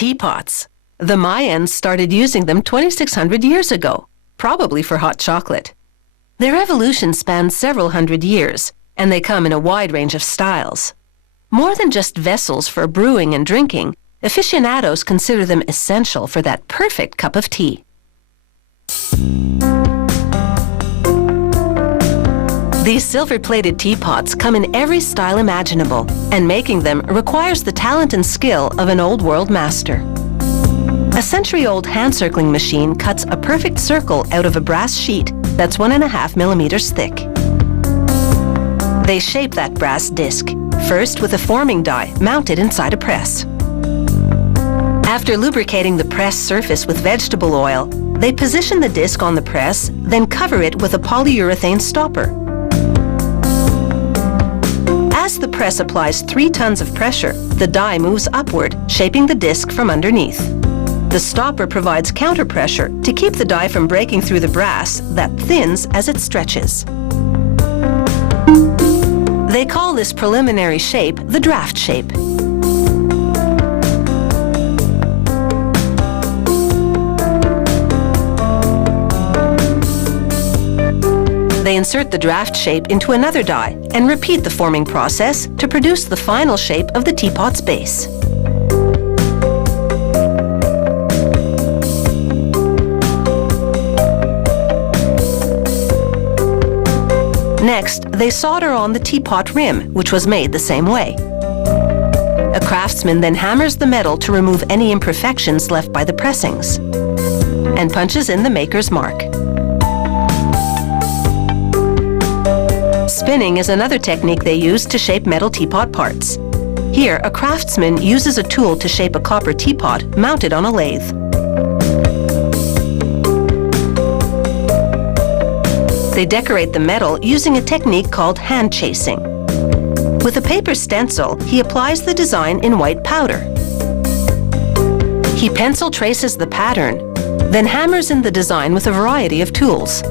Teapots. The Mayans started using them 2,600 years ago, probably for hot chocolate. Their evolution spans several hundred years, and they come in a wide range of styles. More than just vessels for brewing and drinking, aficionados consider them essential for that perfect cup of tea. These silver-plated teapots come in every style imaginable, and making them requires the talent and skill of an old-world master. A century-old hand-circling machine cuts a perfect circle out of a brass sheet that's 1.5 millimeters thick. They shape that brass disc, first with a forming die mounted inside a press. After lubricating the press surface with vegetable oil, they position the disc on the press, then cover it with a polyurethane stopper. As the press applies 3 tons of pressure, the die moves upward, shaping the disc from underneath. The stopper provides counterpressure to keep the die from breaking through the brass that thins as it stretches. They call this preliminary shape the draft shape. They insert the draft shape into another die and repeat the forming process to produce the final shape of the teapot's base. Next, they solder on the teapot rim, which was made the same way. A craftsman then hammers the metal to remove any imperfections left by the pressings, and punches in the maker's mark. Spinning is another technique they use to shape metal teapot parts. Here, a craftsman uses a tool to shape a copper teapot mounted on a lathe. They decorate the metal using a technique called hand chasing. With a paper stencil, he applies the design in white powder. He pencil traces the pattern, then hammers in the design with a variety of tools.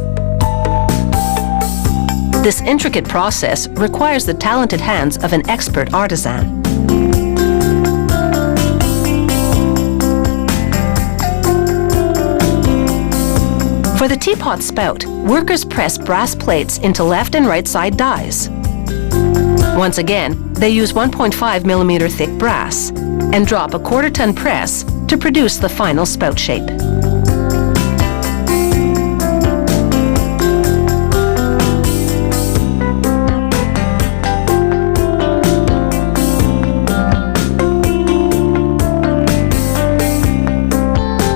This intricate process requires the talented hands of an expert artisan. For the teapot spout, workers press brass plates into left and right side dies. Once again, they use 1.5 millimeter thick brass and drop a 1/4 ton press to produce the final spout shape.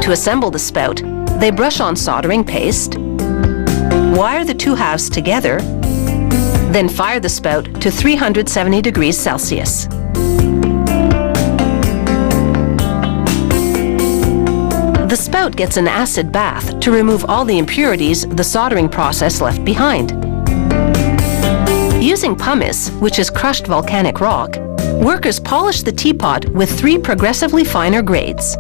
To assemble the spout, they brush on soldering paste, wire the 2 halves together, then fire the spout to 370 degrees Celsius. The spout gets an acid bath to remove all the impurities the soldering process left behind. Using pumice, which is crushed volcanic rock, workers polish the teapot with 3 progressively finer grades.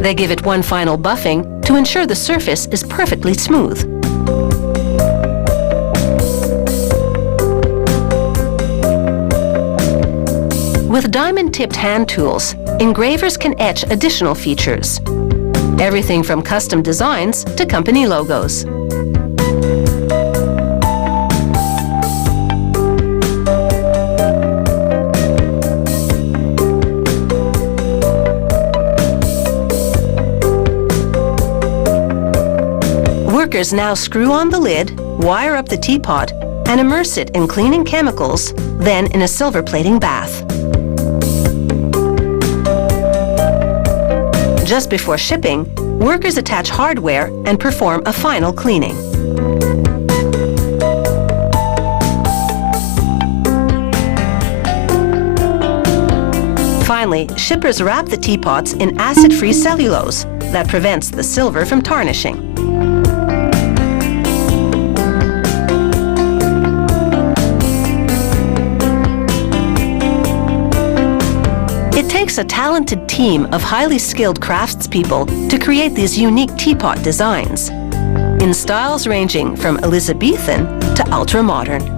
They give it one final buffing to ensure the surface is perfectly smooth. With diamond-tipped hand tools, engravers can etch additional features. Everything from custom designs to company logos. Workers now screw on the lid, wire up the teapot, and immerse it in cleaning chemicals, then in a silver plating bath. Just before shipping, workers attach hardware and perform a final cleaning. Finally, shippers wrap the teapots in acid-free cellulose that prevents the silver from tarnishing. It takes a talented team of highly skilled craftspeople to create these unique teapot designs, in styles ranging from Elizabethan to ultra-modern.